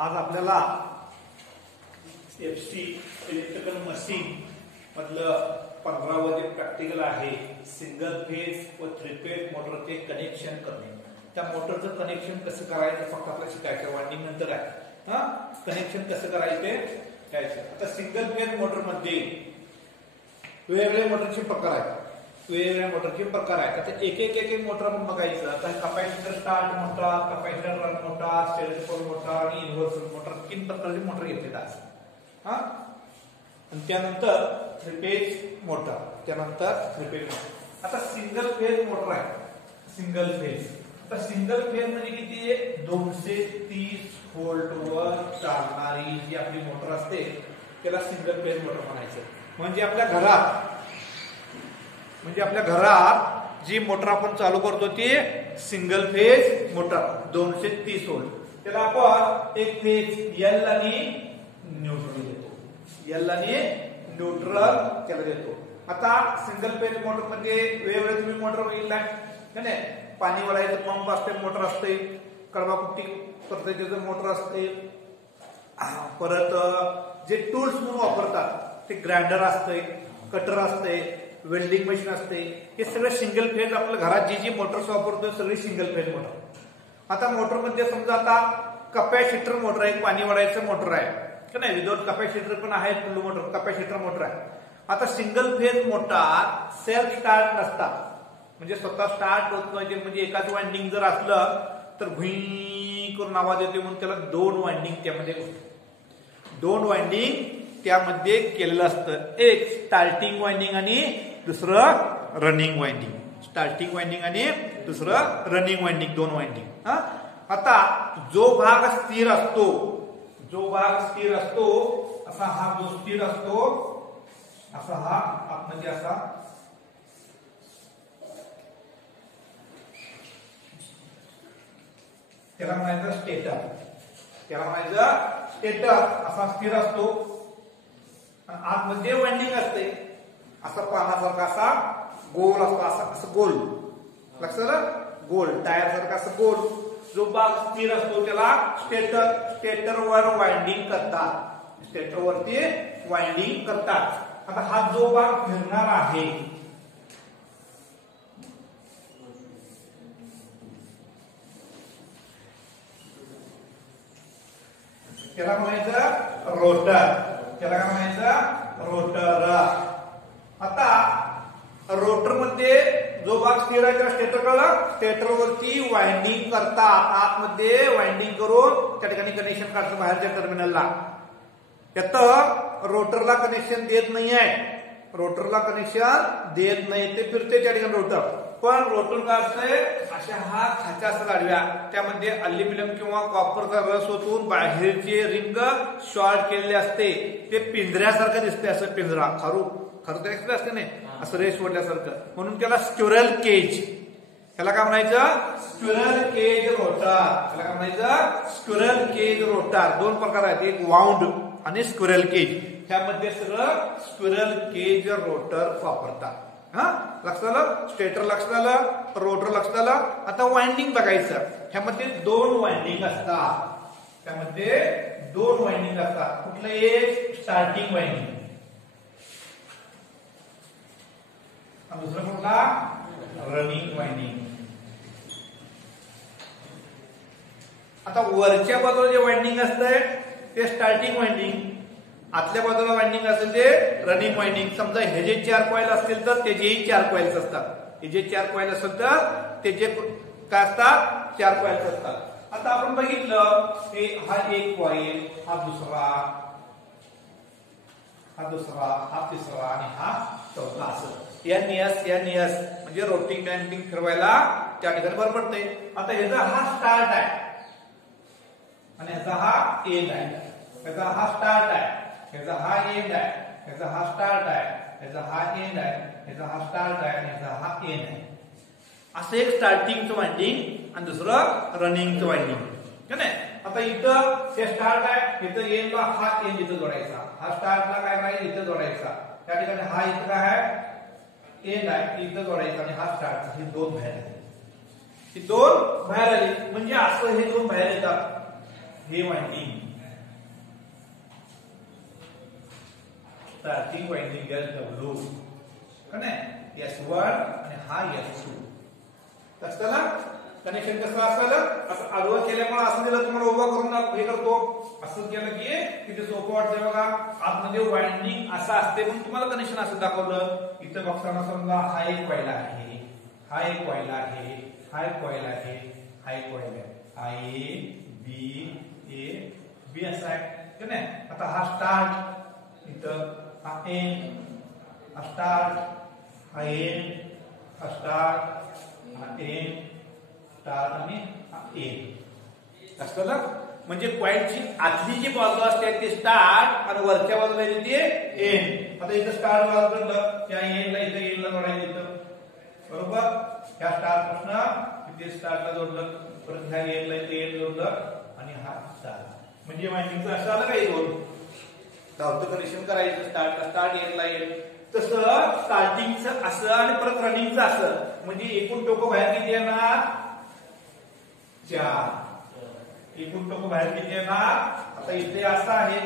आज आपल्याला FC electrical machine मधलं 15वे प्रॅक्टिकल आहे. सिंगल फेज व 3 फेज मोटरचे कनेक्शन करणे. त्या मोटरचं कनेक्शन कसं करायचं फक्त आपल्याला शिकायचं. वायंडिंग नंतर आहे. कनेक्शन कसं करायचं ते शिकायचं. आता सिंगल फेज मोटर मध्ये वेगवेगळे मोटरचे प्रकार आहेत. वेगवेगळ्या मोटरचे प्रकार आहेत. आता एक मोटर आपण बघायचं. आता capacitor start motor, capacitor run motor, stator motor आणि इन्व्हर्टर मोटर, 3 प्रकारचे मोटर घेतले आहेत. आणि त्यानंतर 3 फेज मोटर, त्यानंतर 3 फेज मोटर. आता सिंगल फेज मोटर आहे. सिंगल फेज, आता सिंगल फेज म्हणजे किती आहे? 230 व्होल्ट वर चालणारी जी आपली मोटर असते त्याला सिंगल फेज मोटर म्हणायचं. म्हणजे आपल्या घरात जी मोटर आपण चालू करतो ती सिंगल फेज मोटर 230 व्होल्ट. त्याला आपण एक फेज एल आणि न्यूट्रल देतो. एल आणि न्यूट्रल त्याला देतो. आता सिंगल फेज मोटर मध्ये वेगवेगळे तुम्ही मोटर बघितलाय का नाही? पाणी वळायचं पंप असते, मोटर असते, कडवाकुट्टी पद्धतीचं मोटर असते. परत जे टूल्स म्हणून वापरतात ते ग्राइंडर असते, कटर असते, वेल्डिंग मशीन असते. हे सगळे सिंगल फेज आपल्या घरात जी मोटर्स वापरतो सगळी सिंगल फेज मोटर. आता मोटर मध्ये समजा आता कॅपॅसिटर मोटर आहे, पाणी वळायचं मोटर आहे का नाही? विदाउट कॅपॅसिटर पण आहे, फुल मोटर कॅपॅसिटर मोटर आहे. आता single phase motor self start नसतात, म्हणजे स्वतः स्टार्ट होत नाही. म्हणजे एकाच वाइंडिंग जर असलं तर भुई करून आवाज येतो, म्हणून त्याला 2 वाइंडिंग त्यामध्ये 2 वाइंडिंग त्यामध्ये केलेलं असतं. एक स्टार्टिंग वाइंडिंग आणि दुसरं रनिंग वाइंडिंग. स्टार्टिंग वाइंडिंग आणि दुसरं रनिंग वाइंडिंग, 2 वाइंडिंग. आता जो भाग स्थिर असतो असा हा जो स्थिर असतो असा हा आतमध्ये असा त्याला म्हणायचं स्टेटर. त्याला म्हणायचं स्टेटर असा स्थिर असतो. आतमध्ये वाइंडिंग असते असा पानासारखा असा गोल असतो, असं गोल लक्षात गोल टायर सारखा असं गोल. जो भाग स्थिर असतो त्याला स्टेटर. स्टेटरवर वाइंडिंग करतात, स्टेटरवरती वाइंडिंग करतात. आता हा जो भाग फिरणार आहे त्याला म्हणायचं रोटर. त्याला काय म्हणायचं? रोटर. आता रोटर मध्ये जो भाग स्थिर आहे त्याला स्टेटर कळलं. स्टेटरवरती वाइंडिंग करतात, आतमध्ये वाइंडिंग करून त्या ठिकाणी कनेक्शन काढतात बाहेरच्या टर्मिनलला. त्यात रोटरला कनेक्शन देत नाही आहे. रोटरला कनेक्शन देत नाही, ते फिरते त्या ठिकाणी रोटर. पण रोटर काय असतंय? अशा हा खाचा असतात आडव्या, त्यामध्ये अल्युमिनियम किंवा कॉपरचा रस ओतून बाहेरचे रिंग शॉर्ट केलेले असते. ते पिंजऱ्यासारखं दिसते, असं पिंजरा खरू तर असते नाही, असं रेस ओढल्यासारखं. म्हणून त्याला स्क्विरल केज. त्याला काय म्हणायचं? Squirrel cage rotor. त्याला काय म्हणायचं? Squirrel cage rotor. 2 प्रकार आहेत, एक वाउंड आणि स्क्विरल केज. त्यामध्ये सगळं स्क्विरल केज रोटर वापरतात. लक्षात आलं? स्टेटर लक्षात आलं, रोटर लक्षात आलं. आता वाइंडिंग बघायचं. ह्यामध्ये 2 वाइंडिंग असतात. त्यामध्ये 2 वाइंडिंग असतात. कुठलं? एक स्टार्टिंग वाइंडिंग, दुसरं कुठला? Running winding. आता वरच्या बाजूला जे वाइंडिंग असतंय ते स्टार्टिंग वाइंडिंग, आतल्या बाजूला वाइंडिंग असेल ते रनिंग वाइंडिंग. समजा हे जे 4 कॉइल असतील तर त्याचेही 4 कॉइल्स असतात. हे जे 4 कॉइल असेल तर त्याचे काय असतात? 4 कॉइल्स असतात. आता आपण बघितलं हे हा एक कॉइल, हा दुसरा, हा तिसरा आणि हा चौथा. असं एन-एस म्हणजे रोटिंग वाइंडिंग फिरवायला त्या ठिकाणी बरं पडते. आता ह्याचा हा स्टार्ट आहे आणि ह्याचा हा एंड आहे. ह्याचा हा स्टार्ट आहे, ह्याचा हा एंड आहे, ह्याचा हा स्टार्ट आहे, ह्याचा हा एंड आहे, ह्याचा हा स्टार्ट आहे आणि ह्याचा हा एंड आहे. असं एक स्टार्टिंगचं वाइंडिंग आणि दुसरं रनिंगचं वाइंडिंग का नाही? आता इथं हे स्टार्ट आहे, इथं एंडला हा एंड इथं जोडायचा, हा स्टार्टला काय करायचं? इथं जोडायचा. त्या ठिकाणी हा इथं काय आहे? एंड आहे, इथं जोडायचा आणि हा स्टार्ट. हे 2 बाहेर आले, ही 2 बाहेर आली. म्हणजे असं हे 2 बाहेर येतात. हे वाइंडिंग स्टार्टिंग वाइंडिंग SW का नाही S1 आणि हा S2 लक्षात कनेक्शन कसं असेल असं आडवं केल्यामुळे असं दिलं तुम्हाला उभा करून हे करतो असं केलं की किती सोपं वाटतंय बघा आतमध्ये वाइंडिंग असं असते पण तुम्हाला कनेक्शन असं दाखवलं इथं बघताना समजा हा एक कॉइल आहे हा एक कॉइल आहे हा एक कॉइल आहे हा एक कॉइल आहे हा A B असा आहे की नाही आता हा स्टार्ट इथं हा एंड हा स्टार्ट हा एंड हा स्टार्ट हा एंड स्टार्ट आणि एंड असतं ना म्हणजे कॉइलची आतली जी बाजू असते ती स्टार्ट आणि वरच्या बाजूला येते एंड आता इथं स्टार्ट वाजवलं त्या एंडला इथं एंडला जोडायचं इथं बरोबर ह्या स्टार्ट पासून इथे स्टार्टला जोडलं परत ह्या एंडला इथे एंड जोडलं आणि हा स्टार्ट म्हणजे वाइंडिंगचं असं आलं काही दोन धावतं कनेक्शन करायचं स्टार्टला स्टार्ट एंडला एंड तसं स्टार्टिंगचं असं आणि परत रनिंगचं असं म्हणजे एकूण टोकं बाहेर किती येणार 4 एकूण टोकं बाहेर किती येणार आता इथे असं आहे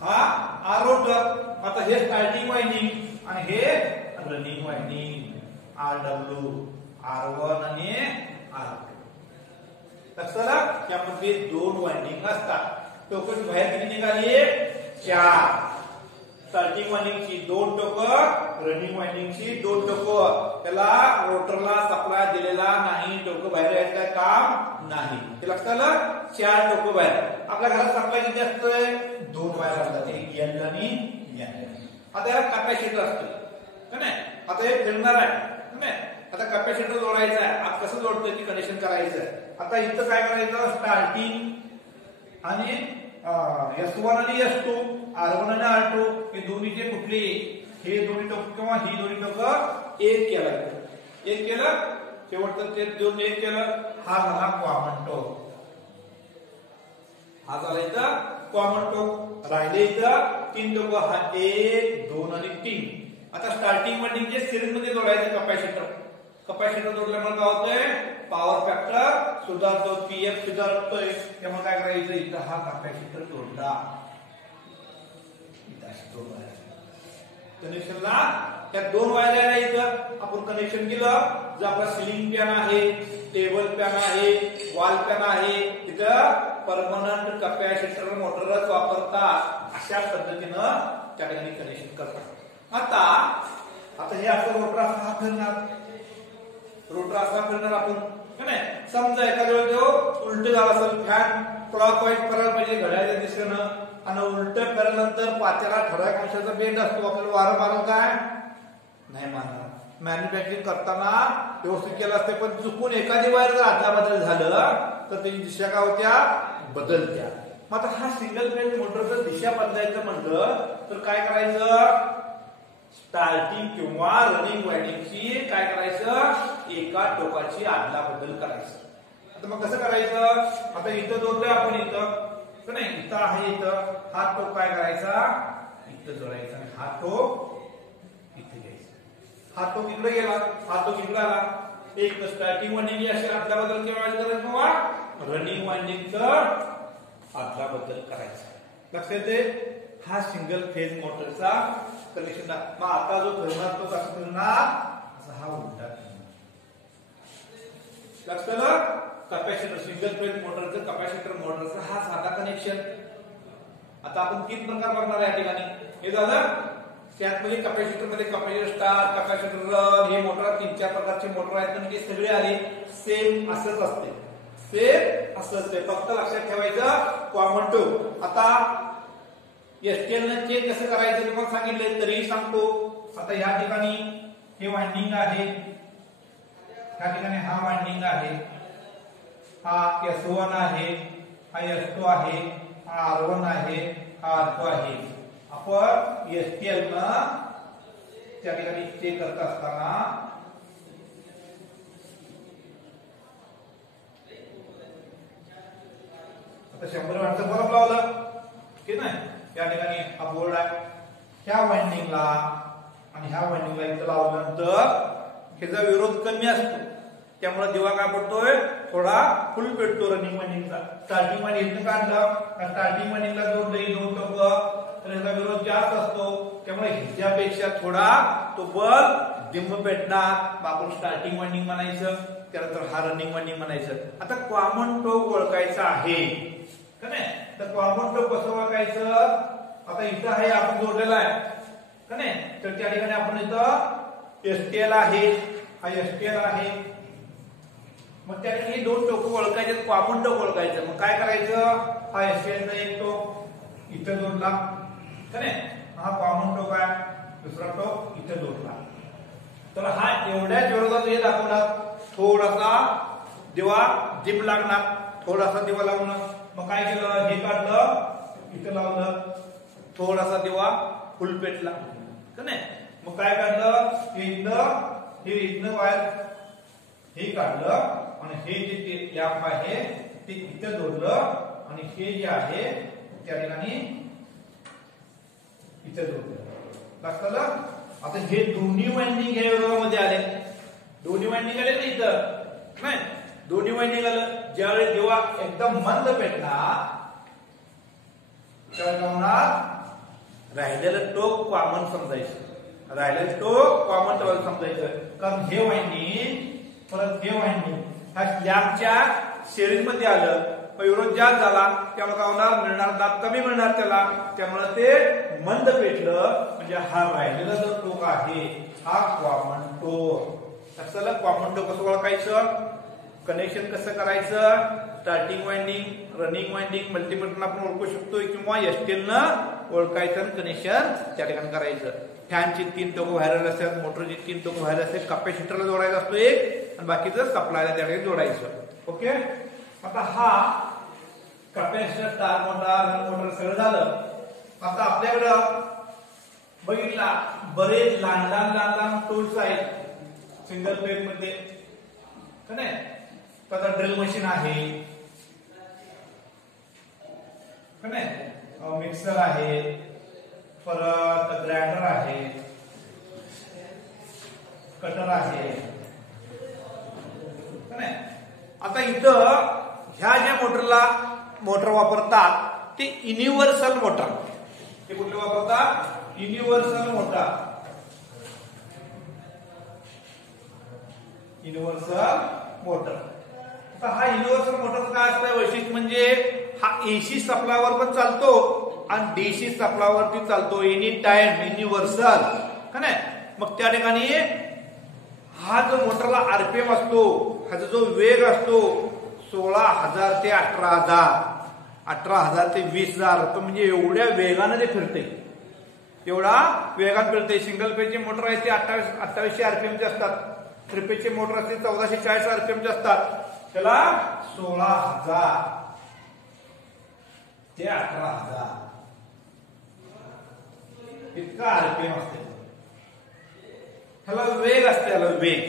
हा आरोट आता हे स्टार्टिंग वाइंडिंग आणि हे रनिंग वाइंडिंग RW R1 आणि R2 लक्षात त्यामध्ये दोन वाइंडिंग असतात टोकन बाहेर किती निघाली 4 स्टार्टिंग वाइंडिंगची 2 टोकं रनिंग वाइंडिंगची 2 टोकं त्याला रोटरला सप्लाय दिलेला नाही टोकं बाहेर यायचं काम नाही ते लक्षात आलं 4 टोकं बाहेर आपल्या घरात सप्लाय किती असतोय 2 वायर असतात एक N आणि N आता याला कॅपॅसिटर असतं नाही आता हे फिरणार आहे नाही आता कॅपॅसिटर जोडायचं आहे आज कसं जोडतोय की कनेक्शन करायचं आहे आता इथं काय करायचं स्टार्टिंग आणि S1 आणि S2 R1 आणि R2 हे दोन्हीचे कुठले हे दोन्ही टोक किंवा ही दोन्ही टोक एक केलं शेवटचं ते दोन एक केलं हा झाला कॉमन टोक हा झाला इथं कॉमन टोक राहिले इथं 3 टोक हा 1 2 आणि 3 आता स्टार्टिंग वाइंडिंग जे सिरीज मध्ये जोडायचं कॅपॅसिटर जोडल्यामुळे काय होतंय पॉवर फॅक्टर सुधारतो पीएफ सुधारतोय त्यामुळे काय करायचं इथं हा कॅपॅसिटर जोडला कनेक्शनला त्या 2 वायर आहे इथं आपण कनेक्शन केलं जो आपला सिलिंग फॅन आहे टेबल फॅन आहे वॉल फॅन आहे तिथं परमनंट कॅपॅसिटर मोटरच वापरतात अशा पद्धतीनं त्या ठिकाणी कनेक्शन करतात आता हे असं रोटर असा फिरणार आपण नाही समजा एखाद्या वेळी तो उलट झाला असेल फॅन क्लॉकवाईज करायला पाहिजे घड्याळ्याच्या दिशेनं आणि उलट फिरल्यानंतर पात्याला ठराविक अंशाचा बेंड असतो आपल्याला वारं मारलं काय नाही मारणार मॅन्युफॅक्चरिंग करताना व्यवस्थित केलं असते पण चुकून एखादी वायर जर आदलाबदल झालं तर त्याची दिशा काय होत्या बदलत्या मग आता हा सिंगल फेज मोटरचं दिशा बदलायचं म्हटलं तर काय करायचं स्टार्टिंग किंवा रनिंग वाइंडिंगची काय करायचं एका टोकाची आदला बदल करायचं आता मग कसं करायचं आता इथं जोडलंय आपण इथं नाही इथं आहे इथं हा टोक काय करायचा इथं जोडायचा आणि हा टोक इथे घ्यायचा हा टोक इकडे गेला हा टोक इकडे आला एक स्टार्टिंग वाइंडिंग अशी आदला बदल करायचं किंवा रनिंग वाइंडिंगचं आदला बदल करायचा लक्षात येते हा सिंगल फेज मोटरचा कनेक्शन मग आता जो फिरणार तो कसा फिरणार असा हा उलटा लक्षात कॅपॅसिटर सिंगल फेज मोटरचं कॅपॅसिटर मोटरचं हा साधा कनेक्शन आता आपण 3 प्रकार बघणार या ठिकाणी हे झालं त्यातमध्ये कॅपॅसिटर मध्ये कॅपॅसिटर स्टार कॅपॅसिटर रन हे मोटर 3-4 प्रकारचे मोटर आहेत पण ते सगळे आले सेम असंच असते फक्त लक्षात ठेवायचं कॉमन टोक आता एसटीएल ने चेक कसं करायचं तुम्हाला सांगितलं तरीही सांगतो आता ह्या ठिकाणी हे वाइंडिंग आहे ह्या ठिकाणी हा वाइंडिंग आहे हा S1 आहे हा S2 आहे हा R1 आहे हा R2 आहे आपण एसटीएल न त्या ठिकाणी चेक करत असताना आता 100 वॅटचं बल्ब लावलं ठीक नाही या ठिकाणी हा बोर्ड आहे ह्या वाइंडिंगला आणि ह्या वाइंडिंगला इथं लावल्यानंतर ह्याचा विरोध कमी असतो, त्यामुळे दिवा काय पडतोय, थोडा फुल पेटतो रनिंग वायंडिंगचा. स्टार्टिंग मध्ये इथं काढलं, स्टार्टिंग वायंडिंगला जोडलं दोन टोकं, तर ह्याचा विरोध जास्त असतो, त्यामुळे ह्याच्यापेक्षा थोडा तो बल्ब डिम पेटणार. आपण स्टार्टिंग वायंडिंग म्हणायचं, त्यानंतर हा रनिंग वायंडिंग म्हणायचं. आता कॉमन टोक ओळखायचा आहे का नाही, तर कॉमन टोक कसं ओळखायचं, आता इथं आहे आपण जोडलेला आहे का नाही, तर त्या ठिकाणी आपण इथं एसटीएल आहे, हा एसटीएल आहे. मग त्या ठिकाणी दोन टोक ओळखायचे, कॉमन टोक ओळखायचं. मग काय करायचं, हा एसटीएलचा एक टोक इथं जोडला का नाही, हा कॉमन टोक आहे, दुसरा टोक इथं जोडला. तर हा एवढ्याच विरोधात हे दाखवणार, थोडासा दिवा डिम लागणार, थोडासा दिवा लावणार. मग काय केलं, हे काढलं इथं लावलं, थोडासा दिवा फुल पेटला का नाही. मग काय काढलं, हे इथनं वायर हे काढलं आणि हे जे लॅम्प आहे ते इथं जोडलं आणि हे जे आहे त्या ठिकाणी इथं जोडलं. लक्षात. आता हे दोन्ही वायंडिंग या विरोधामध्ये आले, दोन्ही वायंडिंग आले ना इथं नाही, दोन्ही वायंडिंग आलं. ज्यावेळी दिवा एकदम मंद पेटणार त्यावेळी काय होणार, राहिलेलं टोक कॉमन समजायचं, राहिलेलं टोक कॉमन टोक समजायचं. कारण हे वायंडिंग परत हे वायंडिंग ह्या लॅम्पच्या सिरीज मध्ये आलं, विरोध जास्त झाला, त्यामुळे काय होणार, मिळणार दाब कमी मिळणार त्याला, त्यामुळे ते मंद पेटलं. म्हणजे हा राहिलेला जो टोक आहे हा कॉमन टोक. असलं कॉमन टोक कसं ओळखायचं, कनेक्शन कसं करायचं, स्टार्टिंग वायंडिंग, रनिंग वायंडिंग, मल्टीमीटरनं आपण ओळखू शकतो किंवा एसटीएलनं ओळखायचं आणि कनेक्शन त्या ठिकाणी करायचं. फॅनची 3 टोकं व्हायरल असतात, मोटरची 3 टोकं व्हायरल असतात, कॅपॅसिटरला जोडायचा असतो एक आणि बाकीचं सप्लायला त्या ठिकाणी जोडायचं. ओके. आता हा capacitor, star motor, run motor सगळं झालं. आता आपल्याकडं बघितला बरेच लहान लहान टूल्स आहेत सिंगल पेज मध्ये का नाही. आता ड्रिल मशीन आहे का नाही, मिक्सर आहे, परत ग्राइंडर आहे, कटर आहे का नाही. आता इथं ह्या ज्या मोटर वापरतात ते युनिव्हर्सल मोटर, ते कुठले वापरतात, युनिव्हर्सल मोटर, युनिव्हर्सल मोटर. आता हा युनिव्हर्सल मोटरचं काय असतं वैशिष्ट्य, म्हणजे हा एसी सप्लायवर पण चालतो आणि डीसी सप्लायवरती चालतो एनी टाइम, युनिव्हर्सल का नाही. मग त्या ठिकाणी हा जो मोटरला आरपीएम असतो, ह्याचा जो वेग असतो 16,000 ते 18,000, 18,000 ते 20,000, तो म्हणजे एवढ्या वेगाने ते फिरते, एवढा वेगाने फिरते. सिंगल पेजचे मोटर आहे ते 2800 आरपीएमचे असतात, थ्री पेजचे मोटर असते 1440 आरपीएमचे असतात, त्याला 16,000 ते 18,000 इतका आरपीएम असते, ह्याला वेग असते, ह्याला वेग.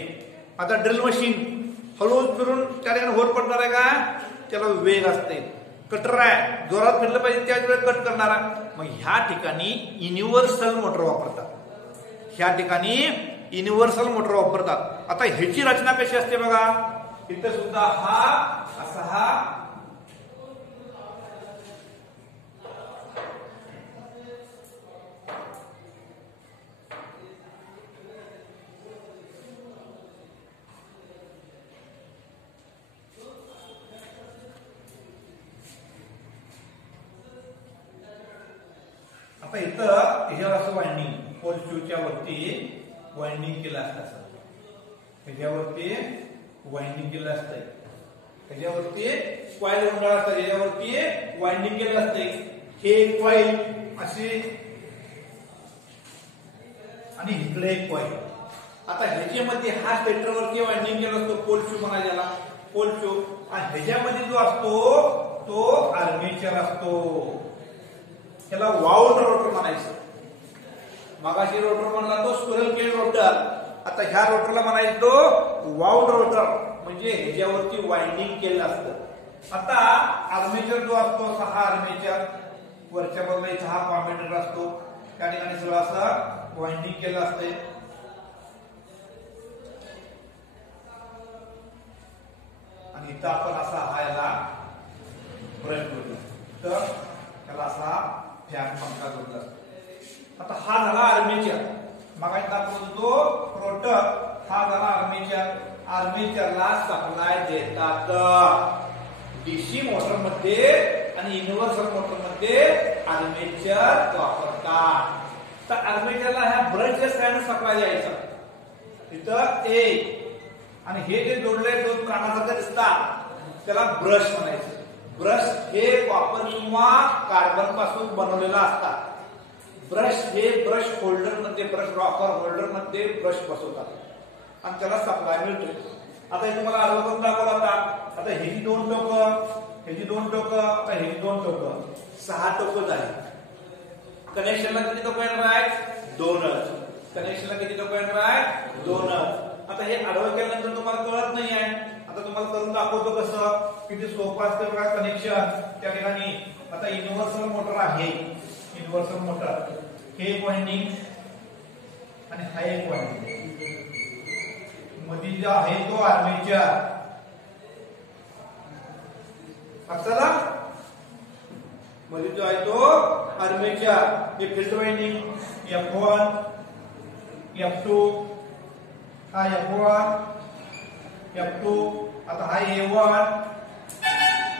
आता ड्रिल मशीन हळूच फिरून त्या ठिकाणी होल पडणार आहे का, त्याला वेग असते. कटर आहे, जोरात फिरलं पाहिजे त्याच वेळेस कट करणारा. मग ह्या ठिकाणी युनिव्हर्सल मोटर वापरतात, ह्या ठिकाणी युनिव्हर्सल मोटर वापरतात. आता ह्याची रचना कशी असते बघा, इथं सुद्धा हा असा हा आता इथं ह्याच्यावर असं वायंडिंग, पोल शूच्या वरती वायंडिंग केलं असतं, ह्याच्यावरती वायंडिंग केलं असतंय, ह्याच्यावरती कॉइल गुंडाळ असतात, ह्याच्यावरती वायंडिंग केलं असतंय. हे कॉइल अशी आणि इकडे एक कॉइल. आता ह्याच्यामध्ये हा स्टेटरवरती वायंडिंग केलं असतो, पोल शू म्हणा ज्याला, पोल शू. आणि ह्याच्यामध्ये जो असतो तो आर्मेचर असतो, त्याला वाउंड रोटर म्हणायचं. मागाशी रोटर म्हणला तो स्क्विरल केज रोटर, आता ह्या रोटरला म्हणायचं तो वाउंड रोटर, म्हणजे ह्याच्यावरती वाइंडिंग केलं असतं. आता आर्मेचर जो असतो हा आर्मेचर, वरच्या बाजूला इथं हा कॉम्युटेटर असतो, त्या ठिकाणी सगळं असं वाइंडिंग केलं असते. इथं आपण असा हा याला ब्रश जोडला, तर त्याला असा फॅन पंखा जोडला. आता हा झाला आर्मेचर. मग दाखवतो तो रोटर, हा झाला आर्मेचर. आर्मेचरला सप्लाय देतात डीसी मोटर मध्ये आणि युनिव्हर्सल मोटर मध्ये आर्मेचर वापरतात. तर आर्मेचरला ह्या ब्रशच्या साह्याने सप्लाय द्यायचा. इथं ए आणि हे जे जोडले दोन कानासारखे दिसतात त्याला ब्रश म्हणायचं. ब्रश हे कॉपर किंवा कार्बन पासून बनवलेला असतात. ब्रश हे ब्रश होल्डर मध्ये, ब्रश रॉकर होल्डर मध्ये ब्रश बसवतात आणि त्याला सप्लाय मिळतोय. आता हे तुम्हाला आडवं करून दाखवलं होता. आता ह्याची दोन टोकं, ह्याची दोन टोकं, आता ह्याची दोन टोकं, 6 टोकं झाली. कनेक्शनला किती टोकं येणार आहेत? 2च. कनेक्शनला किती टोकं येणार आहेत? 2च. आता हे आडवं केल्यानंतर तुम्हाला कळत नाही आहे. आता तुम्हाला करून दाखवतो कसं, किती सोपं असतं बघा कनेक्शन त्या ठिकाणी. आता युनिव्हर्सल मोटर आहे, युनिव्हर्सल मोटर, हे एक वाइंडिंग आणि हा एक वाइंडिंग, मध्ये जो आहे तो आर्मेचर. चला, मध्ये जो आहे तो आर्मेचर. हे फील्ड वाइंडिंग F1, F2, हा F1, F2, आता हा A1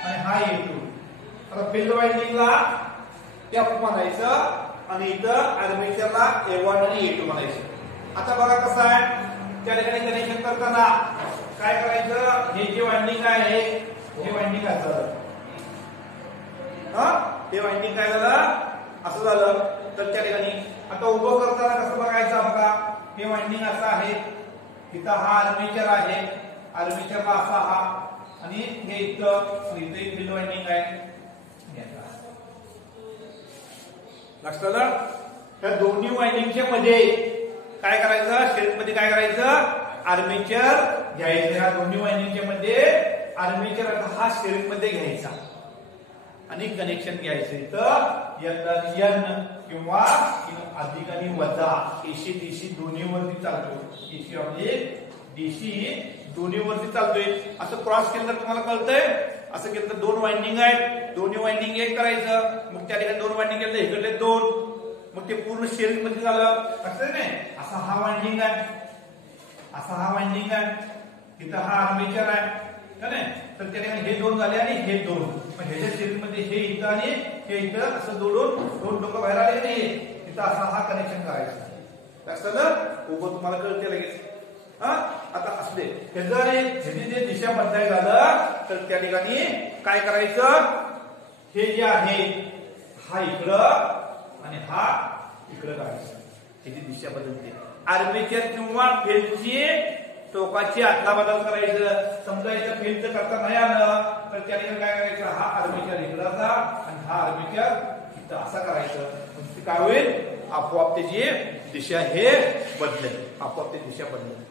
आणि हा A2. आता फील्ड वाइंडिंगला F म्हणायचं आणि इथं आर्मेचरला A1 आणि A2 म्हणायचं. आता बघा कसं आहे, त्या ठिकाणी कनेक्शन करताना काय करायचं, हे जे वाइंडिंग आहे हे वाइंडिंग असं, हे वाइंडिंग काय झालं, असं झालं. तर त्या ठिकाणी आता उभं करताना कसं बघायचं बघा, हे वाइंडिंग असं आहे, इथं हा आर्मेचर आहे, आर्मेचरला असा हा आणि हे इथं फील्ड वाइंडिंग आहे. लक्षात आलं? त्या दोन्ही वाइंडिंगच्या मध्ये काय करायचं, सिरीज मध्ये काय करायचं, आर्मेचर घ्यायचं. ह्या दोन्ही वाइंडिंगच्या मध्ये आर्मेचर हा सिरीज मध्ये घ्यायचा आणि कनेक्शन घ्यायचं. इथं N किंवा अधिक आणि वजा, एसी डीसी दोन्ही वरती चालतोय. एसी म्हणजे डीसी दोन्ही वरती चालतोय. असं क्रॉस केलं तर तुम्हाला कळतंय. असं केलं तर दोन वाइंडिंग आहेत, दोन्ही वाइंडिंग एक करायचं. मग त्या ठिकाणी दोन वाइंडिंग केलं, इकडले दोन, मग ते पूर्ण सिरीज मध्ये झालं. असं नाही, असा हा वाइंडिंग आहे, असा हा वाइंडिंग आहे, तिथं हा आर्मेचर आहे का नाही. तर त्या ठिकाणी हे दोन झाले आणि हे दोन, मग ह्याच्या सिरीज मध्ये हे इथं आणि हे इथं असं जोडून दोन डोकं बाहेर आले नाही, तिथं असा हा कनेक्शन करायचं. लक्षात उभं तुम्हाला कळते लगेच. आता असले ह्याची जे दिशा बदलाय झालं तर त्या ठिकाणी काय करायचं, हे जे आहे हा इकडं आणि हा इकडं काढायचं, ह्याची दिशा बदलते. आर्मेचर किंवा फील्डची टोकाची आदला बदल करायचं. समजा इथं फील्ड करता नाही आलं तर त्या ठिकाणी काय करायचं, हा आर्मेचर इकडचा आणि हा आर्मेचर इथं असा करायचं. काय होईल, आपोआप त्याची दिशा हे बदलेल, आपोआप ती दिशा बदलेल.